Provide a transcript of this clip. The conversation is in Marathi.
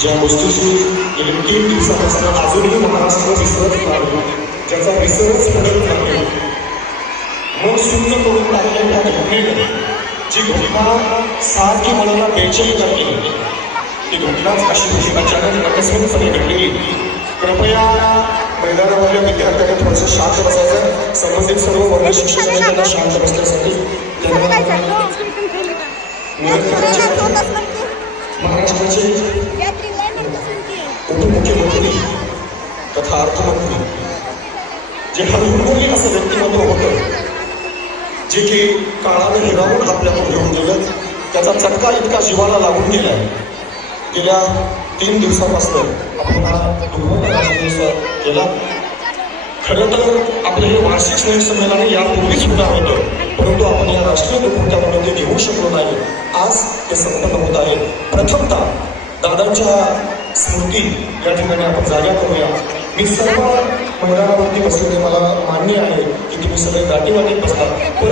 ज्या गोष्टीशी गेल्या 3 दिवसापासून अजूनही महाराष्ट्र विसरत नाही, ज्याचा विसरच पडत नाही, मन शून्य करून टाकलेल्या घटनेने जी घटना सारखी मनाला बेचैन करते, ती घटनाच अशी अचानक अकस्मातपणे घडलेली. कृपया मैदानामधल्या विद्यार्थ्यांना थोडंसं शांत बसायचं. संबंधित सर्व वर्ग शिक्षकांनी त्यांना शांत बसण्यासाठी महाराष्ट्राचे उपमुख्यमंत्री तथा अर्थमंत्री जे हरहुरहुरली असं व्यक्तिमत्व होतं, जे की काळाने हिरावून आपल्याकडे घेऊन गेलं, त्याचा चटका इतका जीवाला लागून गेलाय. गेल्या 3 दिवसापासून आपण हा दिवस केला. खरं तर आपलं हे वार्षिक स्नेह संमेलन यापूर्वी सुद्धा होतं, परंतु आपण या राष्ट्रीय दुःखामध्ये ते घेऊ शकलो नाही. आज ते संपन्न होत आहे. प्रथमतः दादांच्या स्मृती या ठिकाणी आपण जागा करूया. मी सर्व मैदानावरती बसलेले मला मान्य आहे की तुम्ही सगळे गाठी वाटीत बसतात.